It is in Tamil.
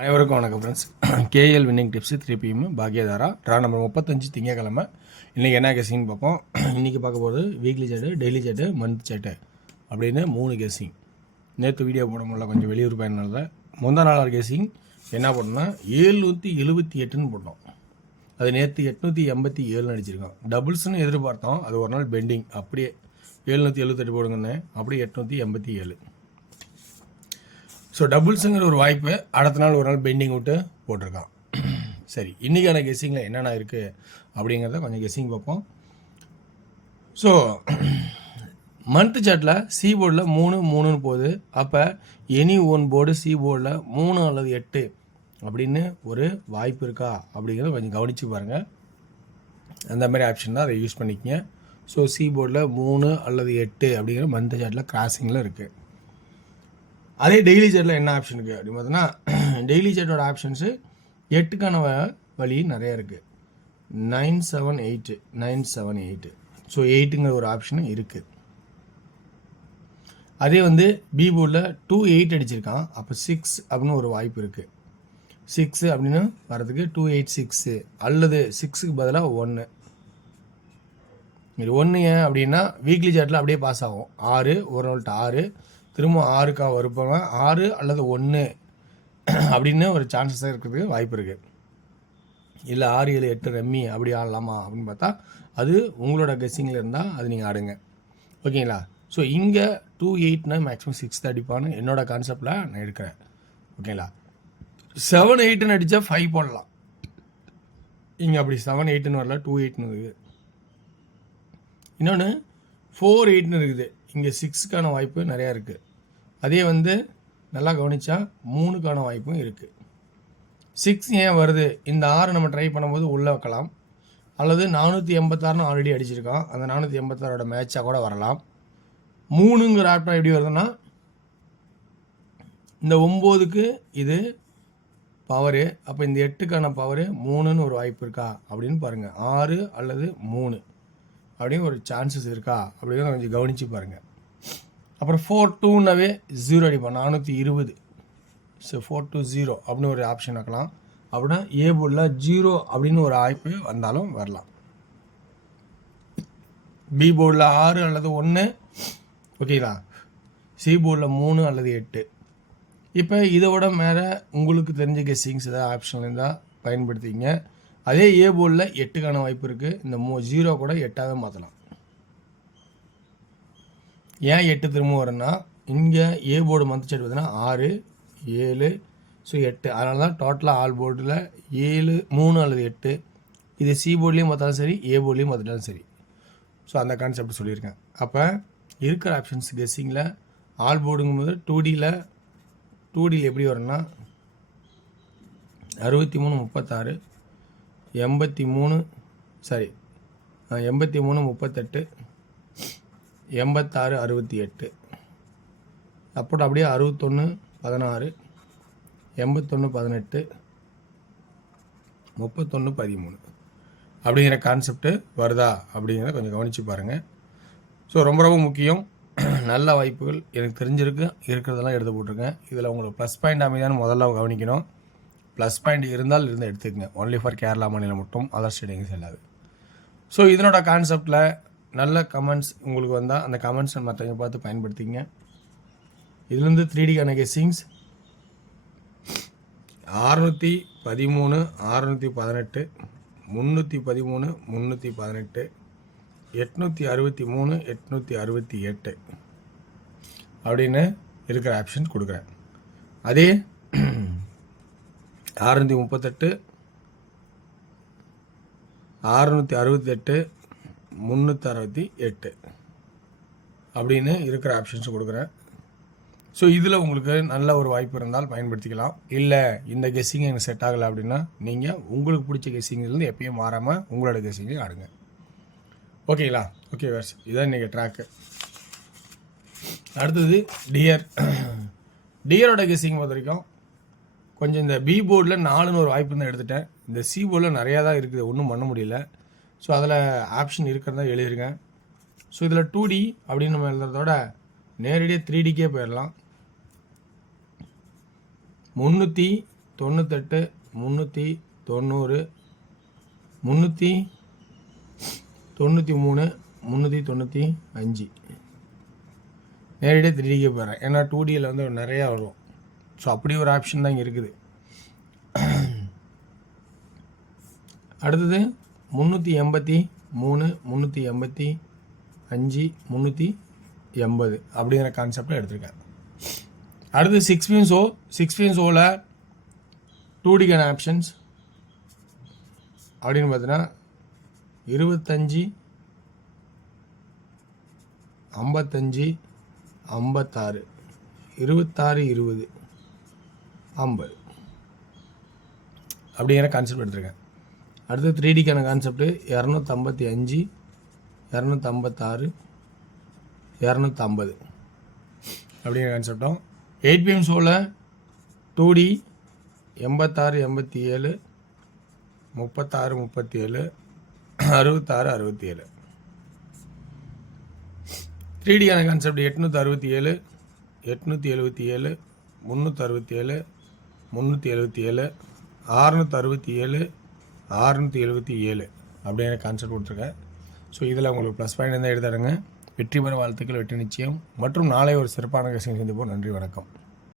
அனைவருக்கும் வணக்கம் friends. KL winning tips 3 PM Bhagyadhara draw number 35 திங்கக்கிழமை. இன்றைக்கி என்ன கெஸ்ஸிங் பார்ப்போம். இன்றைக்கி பார்க்க போகிறது weekly chart, daily chart, month chart அப்படின்னு 3 கெஸ்ஸிங். நேற்று வீடியோ போட முடியல, கொஞ்சம் வெளியூர் பயனால. முந்தா நாள் கெஸ்ஸிங் என்ன பண்ணோம்னா 778ன்னு போட்டோம். அது நேற்று 887 அடிச்சிருக்கோம். டபுள்ஸ்னு எதிர்பார்த்தோம், அது ஒரு நாள் பெண்டிங். அப்படியே 778 போடுங்கன்னு அப்படியே 887. ஸோ டபுள்ஸுங்கிற ஒரு வாய்ப்பு அடுத்த நாள் ஒரு நாள் பெண்டிங் விட்டு போட்டிருக்கான். சரி, இன்றைக்கான கெஸ்ஸிங்கில் என்னென்ன இருக்குது அப்படிங்கிறத கொஞ்சம் கெஸ்ஸிங் பார்ப்போம். ஸோ மந்த் சார்ட்டில் சி போர்டில் 3 போகுது. அப்போ எனி ஒன் போர்டு சி போர்டில் 3 அல்லது 8 அப்படின்னு ஒரு வாய்ப்பு இருக்கா அப்படிங்கிறத கொஞ்சம் கவனித்து பாருங்கள். அந்த மாதிரி ஆப்ஷன் தான் அதை யூஸ் பண்ணிக்கங்க. ஸோ சி போர்டில் 3 அல்லது 8 அப்படிங்கிற மந்த் சார்ட்டில் கிராசிங்கில் இருக்குது. அதே டெய்லி சார்ட்டில் என்ன ஆப்ஷன் இருக்குது அப்படின்னு பார்த்தோன்னா, டெய்லி சார்ட்டோட ஆப்ஷன்ஸு 8க்கான வழி நிறையா இருக்குது. 978. ஸோ 8ங்கிற ஒரு ஆப்ஷனும் இருக்குது. அதே பி போர்டில் 28 அடிச்சிருக்கான். அப்போ 6 அப்படின்னு ஒரு வாய்ப்பு இருக்குது. 6 அப்படின்னு வரதுக்கு 286 அல்லது 6க்கு பதிலாக 1. இது 1 ஏன் அப்படின்னா வீக்லி சார்ட்டில் அப்படியே பாஸ் ஆகும். 6 ஒரு நாள்கிட்ட 6 திரும்ப 6க்காக வருப்பாங்க. 6 அல்லது 1 அப்படின்னு ஒரு சான்சஸாக இருக்கிறதுக்கு வாய்ப்பு இருக்குது. இல்லை 6, 7, 8 ரெம்மி அப்படி ஆடலாமா அப்படின்னு பார்த்தா அது உங்களோட கெஸ்ஸிங்கில் இருந்தால் அது நீங்கள் ஆடுங்க. ஓகேங்களா? ஸோ இங்கே 28னா மேக்ஸிமம் 6 அடிப்பான்னு என்னோட கான்செப்டில் நான் எடுக்கிறேன். ஓகேங்களா? 7, 8ன்னு அடித்தா 5 போடலாம். இங்கே அப்படி 7, 8ன்னு வரல, 2, 8ன்னு இருக்குது. இன்னொன்று 4, 8ன்னு இருக்குது. இங்கே 6க்கான வாய்ப்பு நிறையா இருக்குது. அதே நல்லா கவனித்தா 3க்கான வாய்ப்பும் இருக்குது. 6 ஏன் வருது? இந்த 6 நம்ம ட்ரை பண்ணும்போது உள்ளே வைக்கலாம். அல்லது 486ன்னு ஆல்ரெடி அடிச்சிருக்கோம், அந்த 486ஓட மேட்சாக கூட வரலாம். 3ங்கிற ஆப்டா எப்படி வருதுன்னா, இந்த 9க்கு இது பவரு. அப்போ இந்த 8க்கான பவரு 3ன்னு ஒரு வாய்ப்பு இருக்கா அப்படின்னு பாருங்கள். 6 அல்லது 3 அப்படின்னு ஒரு சான்சஸ் இருக்கா அப்படின்னு கொஞ்சம் கவனித்து பாருங்கள். அப்புறம் 4-2னாவே 0 அடிப்போம், 420. ஸோ 4-0 அப்படின்னு ஒரு ஆப்ஷன் வைக்கலாம். அப்படின்னா ஏ போர்டில் 0 அப்படின்னு ஒரு வாய்ப்பு வந்தாலும் வரலாம். பி போர்டில் 6 அல்லது 1. ஓகேங்களா? சி போர்டில் 3 அல்லது 8. இப்போ இதோட மேலே உங்களுக்கு தெரிஞ்ச கெஸ்ஸிங்ஸ் ஏதாவது ஆப்ஷன் இருந்தால் பயன்படுத்திங்க. அதே ஏ போர்டில் 8க்கான வாய்ப்பு இருக்குது. இந்த 0 கூட 8ஆகவே மாற்றலாம். ஏன் 8 திரும்ப வரும்னா, இங்கே ஏ போர்டு மந்த் சார்ட் பார்த்தீங்கன்னா 6, 7, ஸோ 8. அதனால தான் டோட்டலாக ஆல் போர்டில் 7, 3 அல்லது 8. இது சி போர்ட்லேயும் பார்த்தாலும் சரி, ஏ போர்ட்லேயும் பார்த்தாலும் சரி. ஸோ அந்த கான்செப்ட் சொல்லியிருக்கேன். அப்போ இருக்கிற ஆப்ஷன்ஸ் கெஸ்ஸிங்கில் ஆல் போர்டுங்கும்போது 2Dயில் எப்படி வரும்னா 63, 36, 83, 38, 86, 68. அப்புறம் அப்படியே 61, 16, 81, 18, 31, 13 அப்படிங்கிற கான்செப்ட்டு வருதா அப்படிங்கிறத கொஞ்சம் கவனித்து பாருங்கள். ஸோ ரொம்ப ரொம்ப முக்கியம். நல்ல வாய்ப்புகள் எனக்கு தெரிஞ்சிருக்கு, இருக்கிறதெல்லாம் எடுத்து போட்டிருக்கேன். இதில் உங்களுக்கு ப்ளஸ் பாயிண்ட் அமைதான்னு முதல்ல கவனிக்கணும். ப்ளஸ் பாயிண்ட் இருந்தால் இருந்து எடுத்துக்கங்க. ஒன்லி ஃபார் கேரளா மாநிலம் மட்டும், அதர் ஸ்டேட்டிங்ஸ் இல்லாது. ஸோ இதனோட கான்செப்டில் நல்ல கமெண்ட்ஸ் உங்களுக்கு வந்தால் அந்த கமெண்ட்ஸை மற்றவங்க பார்த்து பயன்படுத்திங்க. இதுலேருந்து 3Dக்கான கெஸ்ஸிங்ஸ் 613, 618, 313, 318, 863, 868 அப்படின்னு இருக்கிற ஆப்ஷன் கொடுக்குறேன். அதே 638, 668, 368 அப்படின்னு இருக்கிற ஆப்ஷன்ஸ் கொடுக்குறேன். ஸோ இதில் உங்களுக்கு நல்ல ஒரு வாய்ப்பு இருந்தால் பயன்படுத்திக்கலாம். இல்லை இந்த கெஸ்ஸிங் எனக்கு செட் ஆகலை அப்படின்னா நீங்கள் உங்களுக்கு பிடிச்ச கெஸ்ஸிங்லேருந்து எப்பயும் மாறாமல் உங்களோட கெஸ்ஸிங்கை ஆடுங்க. ஓகேங்களா? ஓகே வேர்ஸ், இதுதான் இன்றைக்கி ட்ராக்கு. அடுத்தது டியரோட கெஸ்ஸிங் பொறுத்த வரைக்கும் கொஞ்சம் இந்த பி போர்டில் 4ன்னு ஒரு வாய்ப்பு தான் எடுத்துட்டேன். இந்த சி போர்டில் நிறையா தான் இருக்குது, ஒன்றும் பண்ண முடியல. ஸோ அதில் ஆப்ஷன் இருக்கிறதா எழுதிருங்க. ஸோ இதில் 2D அப்படின்னு நம்ம எழுதுறதோட நேரடியாக 3Dக்கே போயிடலாம். 98 390 393 395 நேரடியாக 3Dக்கு போகிறேன். ஏன்னா 2Dயில் வந்து நிறையா வரும். ஸோ அப்படி ஒரு ஆப்ஷன் தான் இங்கே இருக்குது. அடுத்தது 383 385 380 அப்படிங்கிற கான்செப்டில் எடுத்திருக்கேன். அடுத்து 6 பின் ஷோவில் 2Dக்கான ஆப்ஷன்ஸ் அப்படின்னு பார்த்தீங்கன்னா 25 55 56 26 20 50 அப்படிங்கிற கான்செப்ட் எடுத்திருக்கேன். அடுத்து 3Dக்கான கான்செப்ட் 255 256 250 அப்படிங்கிற கான்செப்டும் 8 பிஎம் ஷோவில் 2D 86 87 36 37 66 67 3Dக்கான கான்செப்ட் 867 877 367 377 667 677 அப்படிங்கிற கான்செப்ட் கொடுத்துருக்கேன். ஸோ இதில் உங்களுக்கு ப்ளஸ் பாயிண்ட் இருந்தால் எடுத்துடுங்க. வெற்றி பெற வாழ்த்துக்கள், வெற்றி நிச்சயம். மற்றும் நாளை ஒரு சிறப்பான கசிங் சந்திப்போம். நன்றி, வணக்கம்.